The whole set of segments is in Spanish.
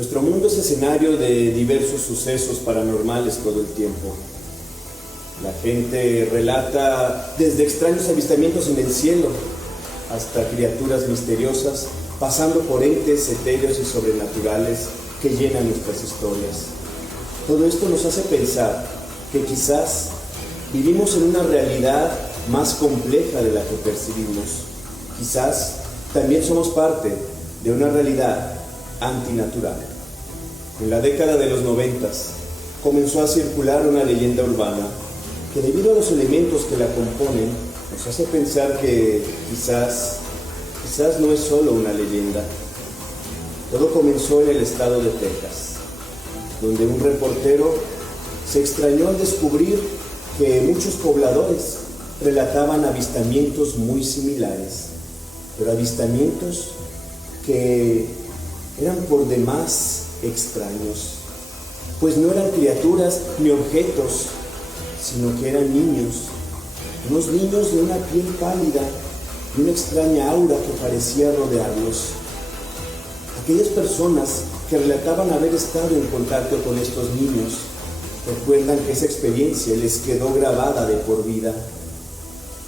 Nuestro mundo es escenario de diversos sucesos paranormales todo el tiempo. La gente relata desde extraños avistamientos en el cielo hasta criaturas misteriosas, pasando por entes etéreos y sobrenaturales que llenan nuestras historias. Todo esto nos hace pensar que quizás vivimos en una realidad más compleja de la que percibimos. Quizás también somos parte de una realidad antinatural. En la década de los 90 comenzó a circular una leyenda urbana que, debido a los elementos que la componen, nos hace pensar que quizás no es solo una leyenda. Todo comenzó en el estado de Texas, donde un reportero se extrañó al descubrir que muchos pobladores relataban avistamientos muy similares, pero avistamientos que eran por demás extraños, pues no eran criaturas ni objetos, sino que eran niños, unos niños de una piel pálida y una extraña aura que parecía rodearlos. Aquellas personas que relataban haber estado en contacto con estos niños recuerdan que esa experiencia les quedó grabada de por vida,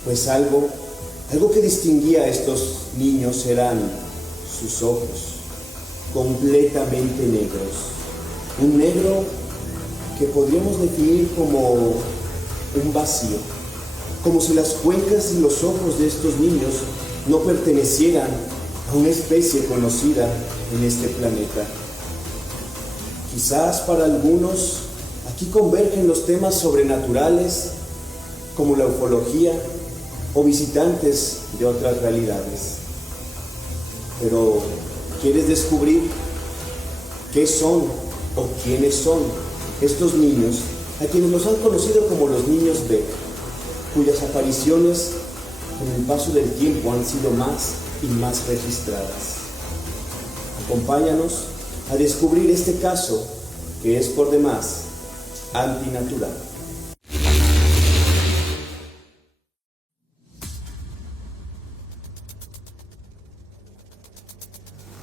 pues algo que distinguía a estos niños eran sus ojos, completamente negros. Un negro que podríamos definir como un vacío, como si las cuencas y los ojos de estos niños no pertenecieran a una especie conocida en este planeta. Quizás para algunos aquí convergen los temas sobrenaturales como la ufología o visitantes de otras realidades. Pero ¿quieres descubrir qué son o quiénes son estos niños a quienes nos han conocido como los niños Beck, cuyas apariciones con el paso del tiempo han sido más y más registradas? Acompáñanos a descubrir este caso que es por demás antinatural.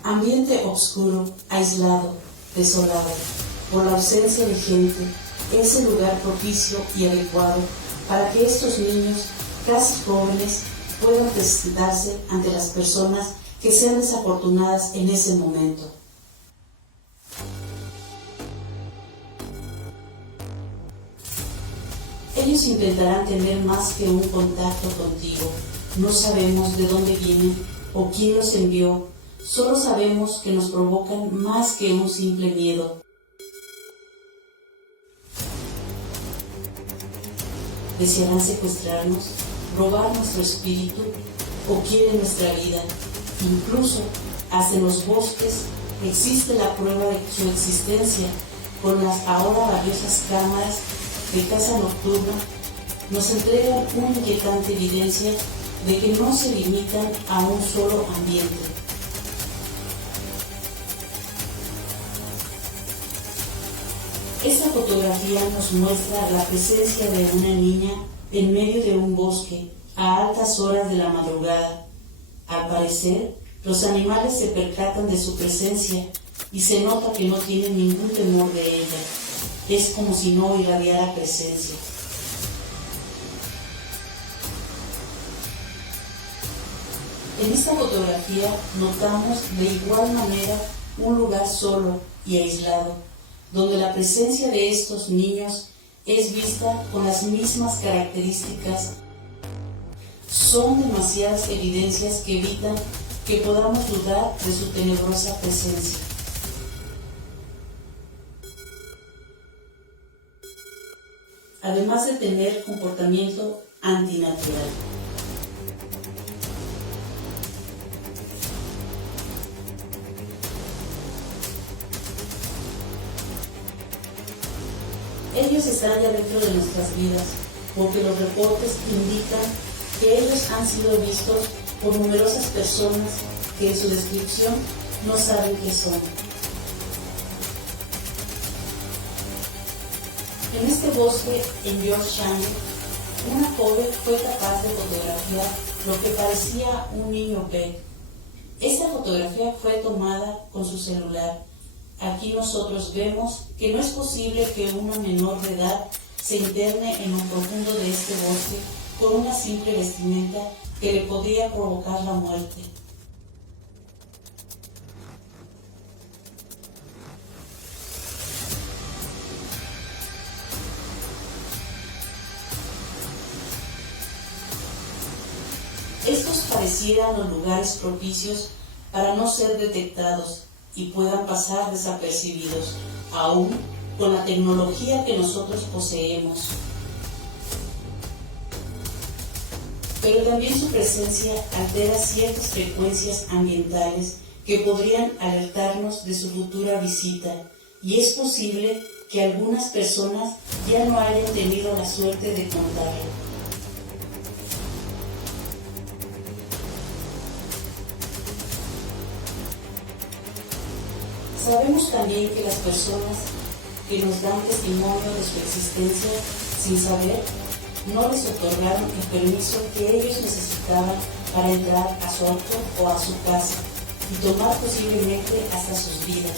Ambiente oscuro, aislado, desolado, por la ausencia de gente, es el lugar propicio y adecuado para que estos niños, casi jóvenes, puedan presentarse ante las personas que sean desafortunadas en ese momento. Ellos intentarán tener más que un contacto contigo. No sabemos de dónde vienen o quién los envió. Solo sabemos que nos provocan más que un simple miedo. Desearán secuestrarnos, robar nuestro espíritu o quieren nuestra vida. Incluso, hasta en los bosques existe la prueba de su existencia, con las ahora valiosas cámaras de caza nocturna nos entregan una inquietante evidencia de que no se limitan a un solo ambiente. Esta fotografía nos muestra la presencia de una niña en medio de un bosque a altas horas de la madrugada. Al parecer, los animales se percatan de su presencia y se nota que no tienen ningún temor de ella. Es como si no irradiara presencia. En esta fotografía notamos de igual manera un lugar solo y aislado, donde la presencia de estos niños es vista con las mismas características. Son demasiadas evidencias que evitan que podamos dudar de su tenebrosa presencia. Además de tener comportamiento antinatural. Ellos están ya dentro de nuestras vidas, porque los reportes indican que ellos han sido vistos por numerosas personas que en su descripción no saben qué son. En este bosque, en Yorkshire, una joven fue capaz de fotografiar lo que parecía un niño Beck. Esta fotografía fue tomada con su celular. Aquí nosotros vemos que no es posible que una menor de edad se interne en lo profundo de este bosque con una simple vestimenta que le podría provocar la muerte. Estos parecieran los lugares propicios para no ser detectados y puedan pasar desapercibidos, aún con la tecnología que nosotros poseemos. Pero también su presencia altera ciertas frecuencias ambientales que podrían alertarnos de su futura visita, y es posible que algunas personas ya no hayan tenido la suerte de contarlo. Sabemos también que las personas que nos dan testimonio de su existencia sin saber, no les otorgaron el permiso que ellos necesitaban para entrar a su auto o a su casa y tomar posiblemente hasta sus vidas.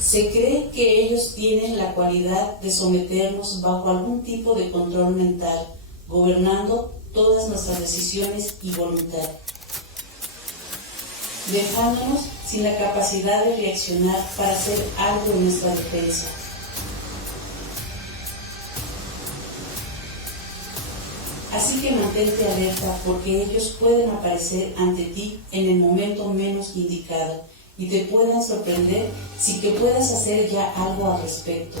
Se cree que ellos tienen la cualidad de someternos bajo algún tipo de control mental, gobernando todas nuestras decisiones y voluntad, dejándonos sin la capacidad de reaccionar para hacer algo en nuestra defensa. Así que mantente alerta, porque ellos pueden aparecer ante ti en el momento menos indicado y te puedan sorprender sin que puedas hacer ya algo al respecto.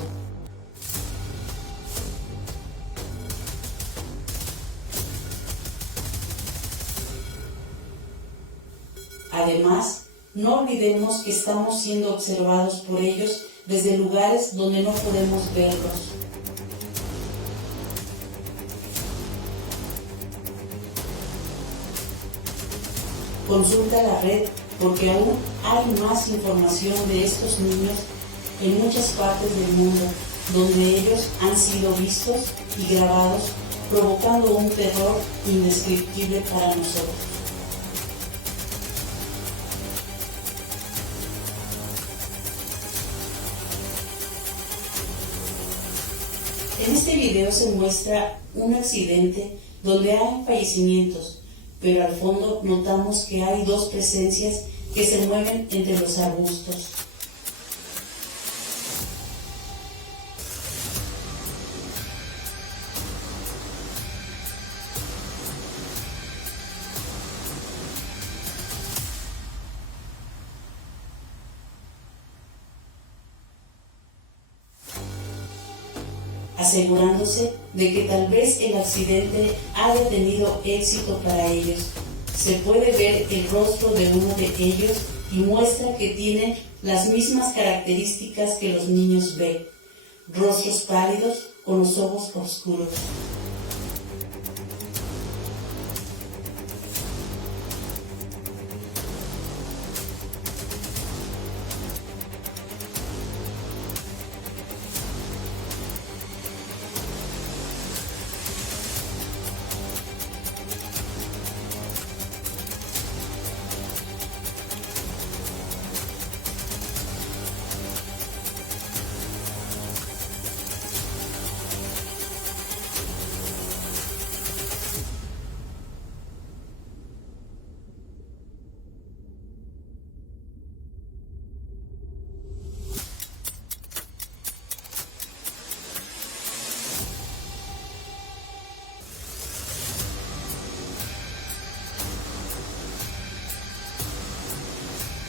Además, no olvidemos que estamos siendo observados por ellos desde lugares donde no podemos verlos. Consulta la red, porque aún hay más información de estos niños en muchas partes del mundo, donde ellos han sido vistos y grabados, provocando un terror indescriptible para nosotros. En este video se muestra un accidente donde hay fallecimientos, pero al fondo notamos que hay dos presencias que se mueven entre los arbustos. Asegurándose de que tal vez el accidente haya tenido éxito para ellos. Se puede ver el rostro de uno de ellos y muestra que tienen las mismas características que los niños ven: rostros pálidos con los ojos oscuros.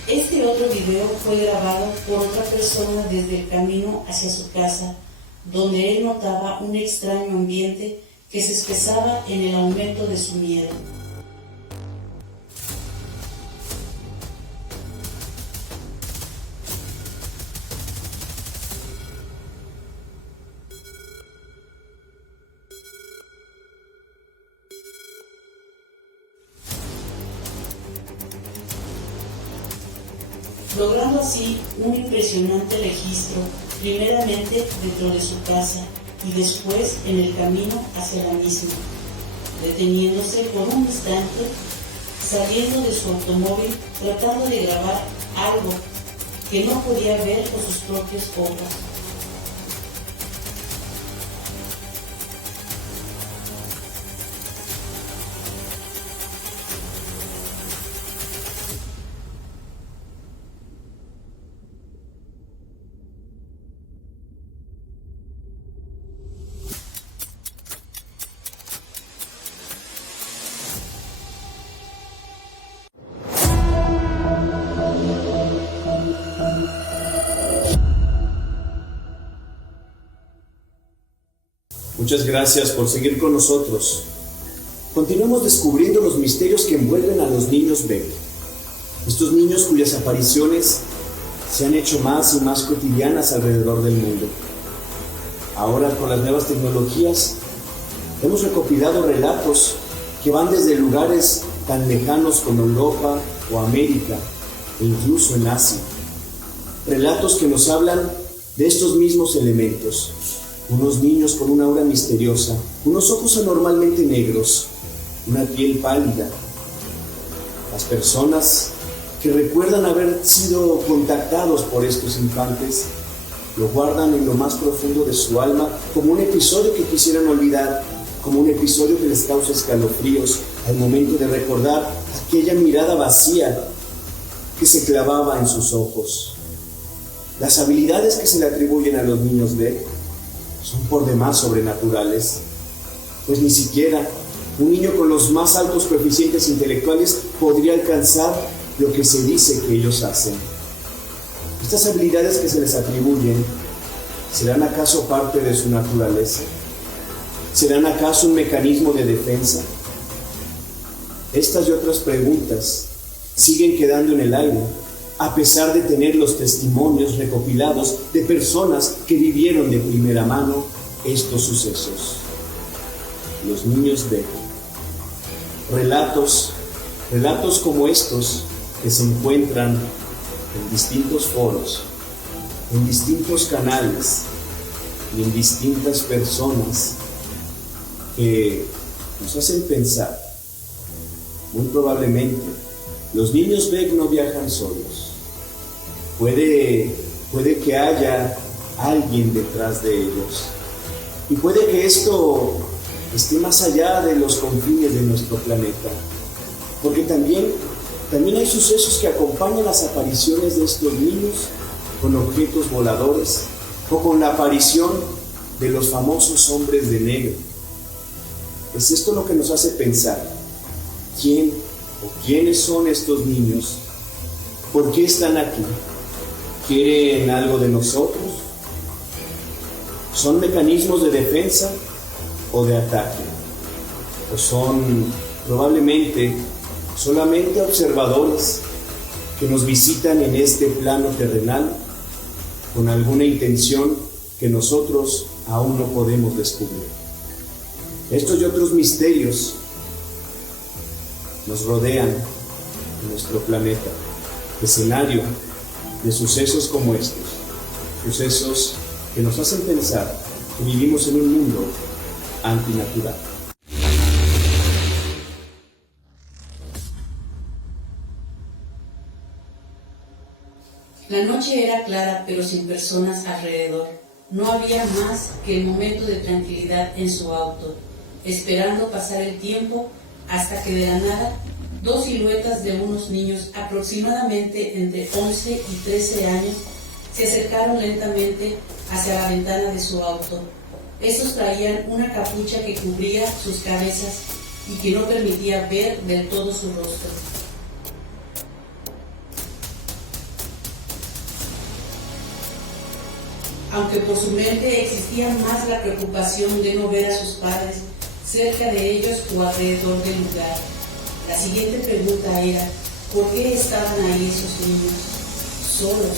Este otro video fue grabado por otra persona desde el camino hacia su casa, donde él notaba un extraño ambiente que se expresaba en el aumento de su miedo. Logrando así un impresionante registro, primeramente dentro de su casa y después en el camino hacia la misma, deteniéndose por un instante saliendo de su automóvil tratando de grabar algo que no podía ver con sus propios ojos. Muchas gracias por seguir con nosotros. Continuamos descubriendo los misterios que envuelven a los niños Beck. Estos niños cuyas apariciones se han hecho más y más cotidianas alrededor del mundo. Ahora, con las nuevas tecnologías, hemos recopilado relatos que van desde lugares tan lejanos como Europa o América, e incluso en Asia. Relatos que nos hablan de estos mismos elementos. Unos niños con una aura misteriosa, unos ojos anormalmente negros, una piel pálida. Las personas que recuerdan haber sido contactados por estos infantes lo guardan en lo más profundo de su alma como un episodio que quisieran olvidar, como un episodio que les causa escalofríos al momento de recordar aquella mirada vacía que se clavaba en sus ojos. Las habilidades que se le atribuyen a los niños Beck son por demás sobrenaturales, pues ni siquiera un niño con los más altos coeficientes intelectuales podría alcanzar lo que se dice que ellos hacen. Estas habilidades que se les atribuyen, ¿serán acaso parte de su naturaleza? ¿Serán acaso un mecanismo de defensa? Estas y otras preguntas siguen quedando en el aire, a pesar de tener los testimonios recopilados de personas que vivieron de primera mano estos sucesos. Los niños Beck. Relatos como estos que se encuentran en distintos foros, en distintos canales y en distintas personas que nos hacen pensar. Muy probablemente los niños Beck no viajan solos. Puede que haya alguien detrás de ellos. Y puede que esto esté más allá de los confines de nuestro planeta. Porque también hay sucesos que acompañan las apariciones de estos niños con objetos voladores o con la aparición de los famosos hombres de negro. Es esto lo que nos hace pensar: ¿quién o quiénes son estos niños? ¿Por qué están aquí? ¿Quieren algo de nosotros? ¿Son mecanismos de defensa o de ataque? ¿O son probablemente solamente observadores que nos visitan en este plano terrenal con alguna intención que nosotros aún no podemos descubrir? Estos y otros misterios nos rodean en nuestro planeta, escenario de sucesos como estos, sucesos que nos hacen pensar que vivimos en un mundo antinatural. La noche era clara, pero sin personas alrededor. No había más que el momento de tranquilidad en su auto, esperando pasar el tiempo hasta que de la nada, dos siluetas de unos niños aproximadamente entre 11 y 13 años se acercaron lentamente hacia la ventana de su auto. Estos traían una capucha que cubría sus cabezas y que no permitía ver del todo su rostro. Aunque por su mente existía más la preocupación de no ver a sus padres cerca de ellos o alrededor del lugar. La siguiente pregunta era: ¿por qué estaban ahí esos niños, solos?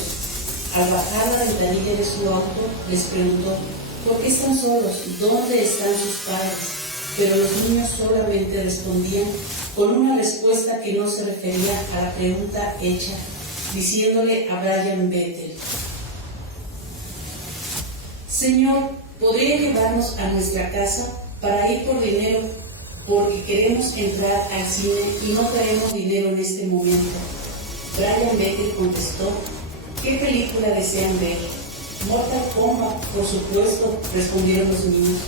Al bajar la ventanilla de su auto, les preguntó: ¿por qué están solos? ¿Dónde están sus padres? Pero los niños solamente respondían con una respuesta que no se refería a la pregunta hecha, diciéndole a Brian Bethel: Señor, ¿podría llevarnos a nuestra casa para ir por dinero porque queremos entrar al cine y no traemos dinero en este momento. Brian Becker contestó: ¿qué película desean ver? Mortal Kombat, por supuesto, respondieron los niños.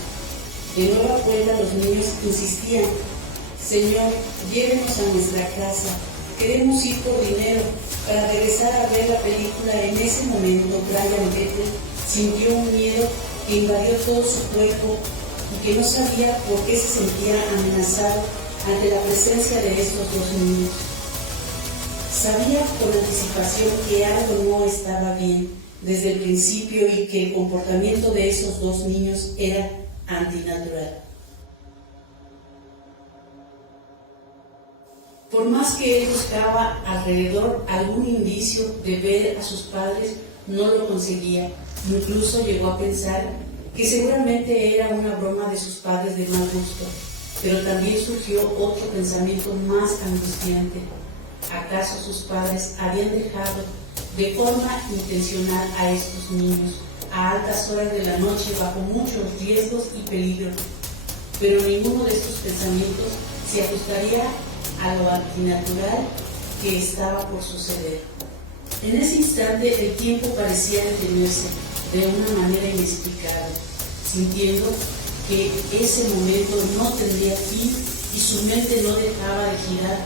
De nueva cuenta los niños insistían: Señor, llévenos a nuestra casa, queremos ir por dinero para regresar a ver la película. En ese momento Brian Becker sintió un miedo que invadió todo su cuerpo y que no sabía por qué se sentía amenazado ante la presencia de estos dos niños. Sabía con anticipación que algo no estaba bien desde el principio y que el comportamiento de esos dos niños era antinatural. Por más que él buscaba alrededor algún indicio de ver a sus padres, no lo conseguía. Incluso llegó a pensar que seguramente era una broma de sus padres de mal gusto, pero también surgió otro pensamiento más angustiante. ¿Acaso sus padres habían dejado de forma intencional a estos niños a altas horas de la noche bajo muchos riesgos y peligros? Pero ninguno de estos pensamientos se ajustaría a lo antinatural que estaba por suceder. En ese instante el tiempo parecía detenerse de una manera inexplicable, sintiendo que ese momento no tendría fin y su mente no dejaba de girar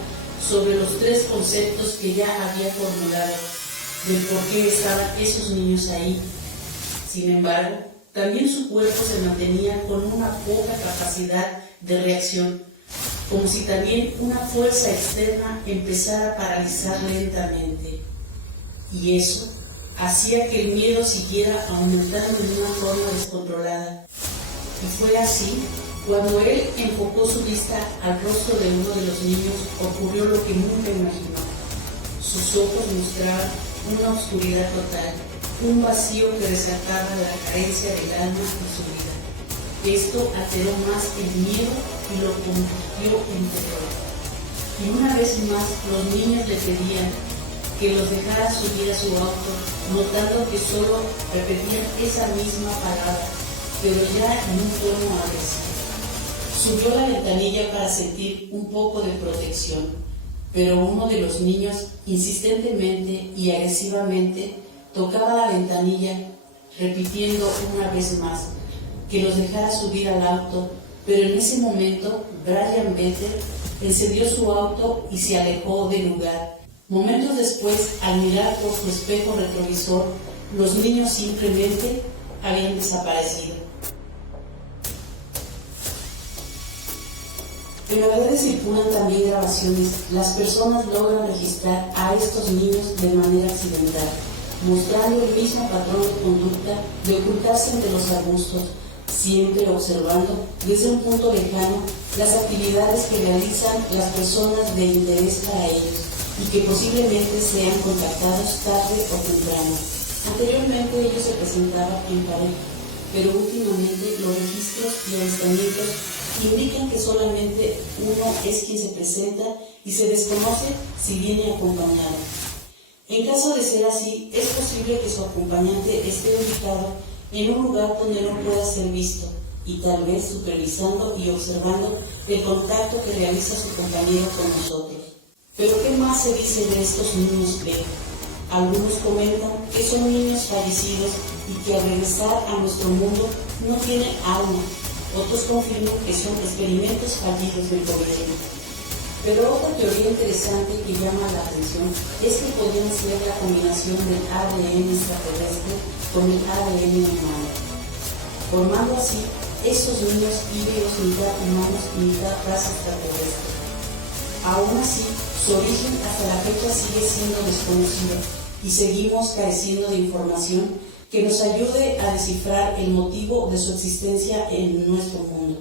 sobre los tres conceptos que ya había formulado del por qué estaban esos niños ahí. Sin embargo, también su cuerpo se mantenía con una poca capacidad de reacción, como si también una fuerza externa empezara a paralizar lentamente. Y eso hacía que el miedo siguiera aumentando de una forma descontrolada. Y fue así, cuando él enfocó su vista al rostro de uno de los niños, ocurrió lo que nunca imaginó. Sus ojos mostraban una oscuridad total, un vacío que desataba la carencia del alma en su vida. Esto alteró más el miedo y lo convirtió en terror. Y una vez más los niños le pedían que los dejara subir a su auto, notando que solo repetían esa misma palabra, pero ya en un tono agresivo. Subió la ventanilla para sentir un poco de protección, pero uno de los niños insistentemente y agresivamente tocaba la ventanilla, repitiendo una vez más que los dejara subir al auto, pero en ese momento Brian Becker encendió su auto y se alejó del lugar. Momentos después, al mirar por su espejo retrovisor, los niños simplemente habían desaparecido. En las redes circulan también grabaciones. Las personas logran registrar a estos niños de manera accidental, mostrando el mismo patrón de conducta de ocultarse entre los arbustos, siempre observando desde un punto lejano las actividades que realizan las personas de interés para ellos y que posiblemente sean contactados tarde o temprano. Anteriormente ellos se presentaban en pareja, pero últimamente los registros y avistamientos indican que solamente uno es quien se presenta y se desconoce si viene acompañado. En caso de ser así, es posible que su acompañante esté ubicado en un lugar donde no pueda ser visto y tal vez supervisando y observando el contacto que realiza su compañero con nosotros. Pero ¿qué más se dice de estos niños B? Algunos comentan que son niños fallecidos y que al regresar a nuestro mundo no tienen alma. Otros confirman que son experimentos fallidos del gobierno. Pero otra teoría interesante que llama la atención es que podrían ser la combinación del ADN extraterrestre con el ADN humano, formando así estos niños híbridos mitad humanos y mitad raza extraterrestre. Aún así, su origen hasta la fecha sigue siendo desconocido y seguimos careciendo de información que nos ayude a descifrar el motivo de su existencia en nuestro mundo.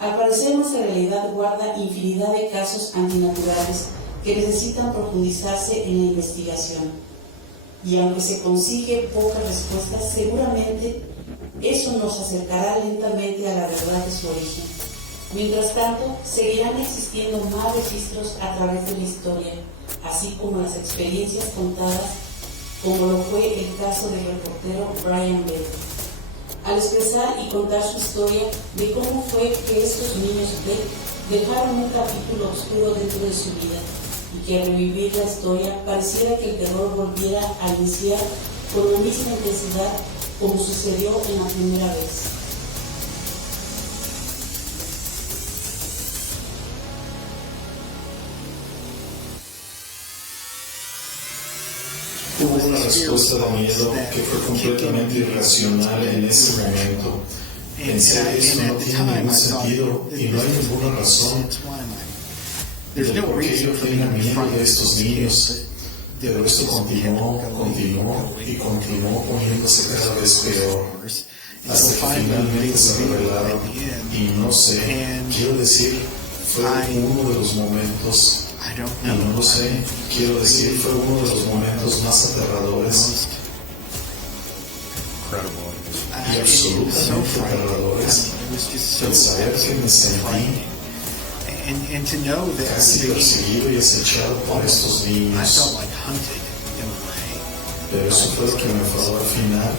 Al parecer, nuestra realidad guarda infinidad de casos antinaturales que necesitan profundizarse en la investigación. Y aunque se consigue pocas respuestas, seguramente eso nos acercará lentamente a la verdad de su origen. Mientras tanto, seguirán existiendo más registros a través de la historia, así como las experiencias contadas, como lo fue el caso del reportero Brian Becker. al expresar y contar su historia de cómo fue que estos niños dejaron un capítulo oscuro dentro de su vida y que al revivir la historia pareciera que el terror volviera a iniciar con la misma intensidad como sucedió en la primera vez. Hubo una respuesta de miedo que fue completamente irracional en ese momento. Pensé, esto no tiene ningún sentido y no hay ninguna razón de por qué yo tenga miedo de estos niños. Pero esto continuó y continuó poniéndose cada vez peor, hasta que finalmente se revelaron. Y no sé, quiero decir, fue uno de los momentos, y no lo sé, quiero decir, fue uno de los momentos más aterradores y absolutamente aterradores. El saber que me sentí casi perseguido y acechado por estos niños. Pero eso fue lo que me enfadó al final.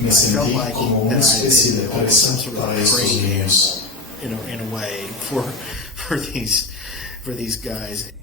Me sentí como una especie de presa para estos niños. In a way for these guys.